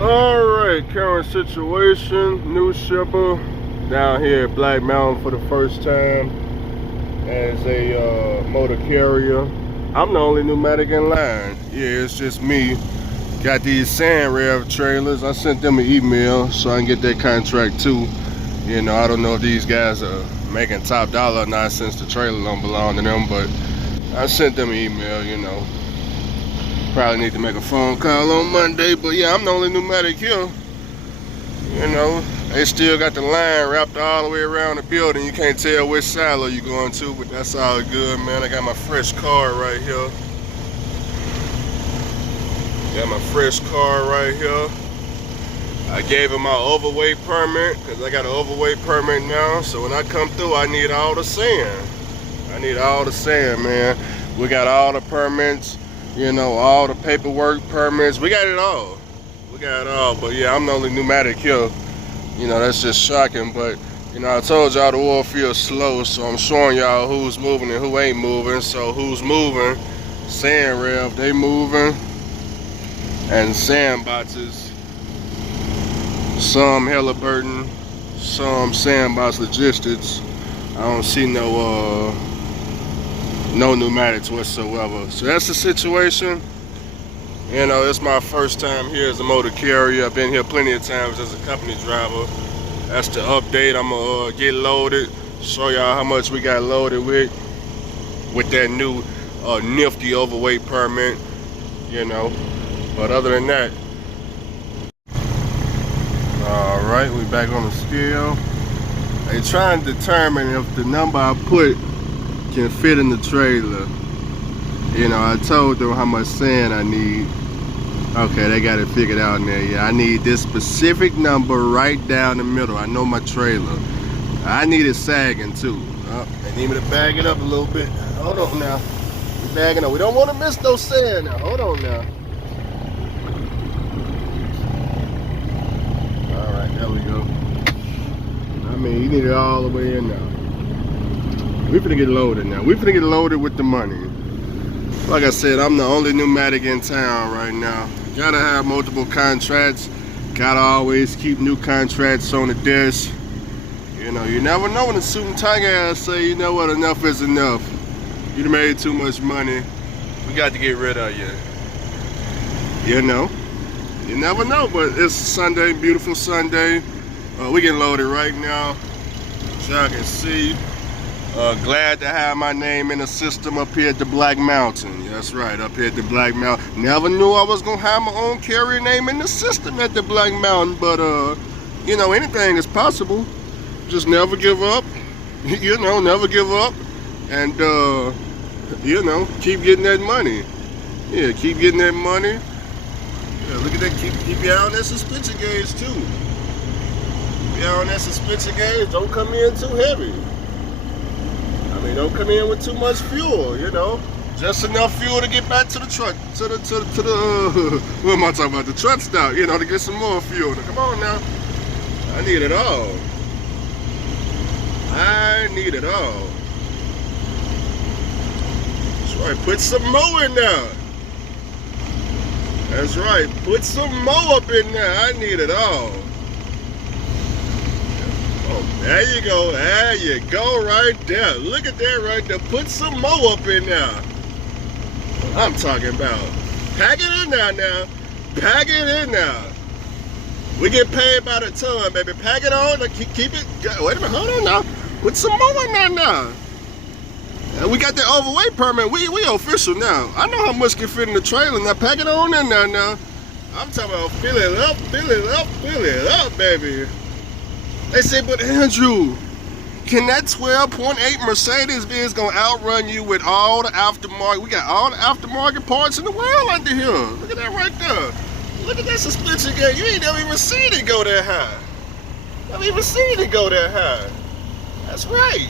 Alright, current situation, new shipper down here at Black Mountain for the first time as a motor carrier. I'm the only pneumatic in line. Yeah, it's just me. Got these sand rev trailers. I sent them an email so I can get that contract too. You know, I don't know if these guys are making top dollar or not since the trailer don't belong to them, but I sent them an email, you know. Probably need to make a phone call on Monday, but yeah, I'm the only pneumatic here. You know, they still got the line wrapped all the way around the building. You can't tell which silo you're going to, but that's all good, man. I got my fresh car right here. Got my fresh car right here. I gave him my overweight permit, because I got an overweight permit now. So when I come through, I need all the sand. I need all the sand, man. We got all the permits. You know, all the paperwork, permits, we got it all. We got it all, but yeah, I'm the only pneumatic here. You know, that's just shocking, but, you know, I told y'all the oil field's slow, so I'm showing y'all who's moving and who ain't moving. So who's moving? Sand rev, they moving. And sand boxes. Some Halliburton, some Sandbox Logistics. I don't see no pneumatics whatsoever. So that's the situation. You know, it's my first time here as a motor carrier. I've been here plenty of times as a company driver. That's the update. I'm gonna get loaded, show y'all how much we got loaded with that new nifty overweight permit, you know. But other than that, all right, we back on the scale. They trying to determine if the number I put can fit in the trailer. You know, I told them how much sand I need. Okay, they got it figured out in there. Yeah, I need this specific number right down the middle. I know my trailer. I need it sagging too. They need me to bag it up a little bit. Hold on now. We bagging up. We don't want to miss no sand now. Hold on now. All right, there we go. I mean, you need it all the way in now. We finna get loaded now. We finna get loaded with the money. Like I said, I'm the only pneumatic in town right now. Gotta have multiple contracts. Gotta always keep new contracts on the desk. You know, you never know when the suit and tie guys say, you know what, enough is enough. You made too much money. We got to get rid of you. You know, you never know, but it's Sunday, beautiful Sunday. We getting loaded right now. As y'all can see. Glad to have my name in the system up here at the Black Mountain. Yeah, that's right, up here at the Black Mountain. Never knew I was gonna have my own carrier name in the system at the Black Mountain, but you know, anything is possible. Just never give up. You know, never give up, and you know, keep getting that money. Yeah, keep getting that money. Yeah, look at that. Keep your eye on that suspension gauge too. Keep your eye on that suspension gauge. Don't come in too heavy. I mean, don't come in with too much fuel, you know. Just enough fuel to get back to the truck, to the what am I talking about? The truck stop, you know, to get some more fuel. Now, come on now. I need it all. I need it all. That's right, put some more in there. That's right, put some more up in there. I need it all. Oh, there you go. There you go right there. Look at that right there. Put some more up in there. I'm talking about. Pack it in there now. Pack it in there. We get paid by the ton, baby. Pack it on. Keep it. Wait a minute. Hold on now. Put some more in there now. And we got that overweight permit. We official now. I know how much can fit in the trailer. Now pack it on in there now. I'm talking about fill it up, fill it up, fill it up, baby. They say, but Andrew, can that 12.8 Mercedes-Benz gonna outrun you with all the aftermarket? We got all the aftermarket parts in the world under here. Look at that right there. Look at that suspension gauge. You ain't never even seen it go that high. Never even seen it go that high. That's right.